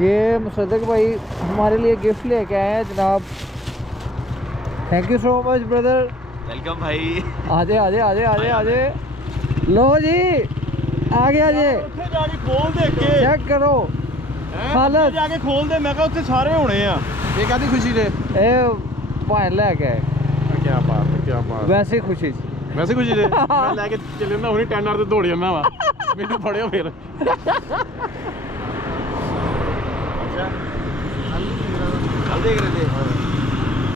ये मुसद्दक भाई हमारे लिए गिफ्ट लेके आए हैं जनाब। Thank you so much brother. Welcome भाई। आजे आजे आजे आजे आजे। लो जी आ गया जी। ਉੱਥੇ ਜਾ ਕੇ ਖੋਲ ਦੇ ਅੱਗੇ चेक करो ਹਾਲਤ ਜਾ ਕੇ ਖੋਲ ਦੇ ਮੈਂ ਕਿਹਾ ਉੱਥੇ ਸਾਰੇ ਹੋਣੇ ਆ ਇਹ ਕਾਦੀ ਖੁਸ਼ੀ ਦੇ ए भाई लेके आए ਕੀ ਬਾਤ ਹੈ ਕੀ ਬਾਤ वैसे ही खुशी सी। ਵੈਸੇ ਖੁਸ਼ੀ ਦੇ ਮੈਂ ਲੈ ਕੇ ਚੱਲ ਜਾਂਦਾ ਹੁਣੀ 10 ਆਰ ਤੇ ਦੌੜ ਜਾਂਦਾ ਵਾ ਮੈਨੂੰ ਫੜਿਓ ਫਿਰ अच्छा कल देख रहे थे।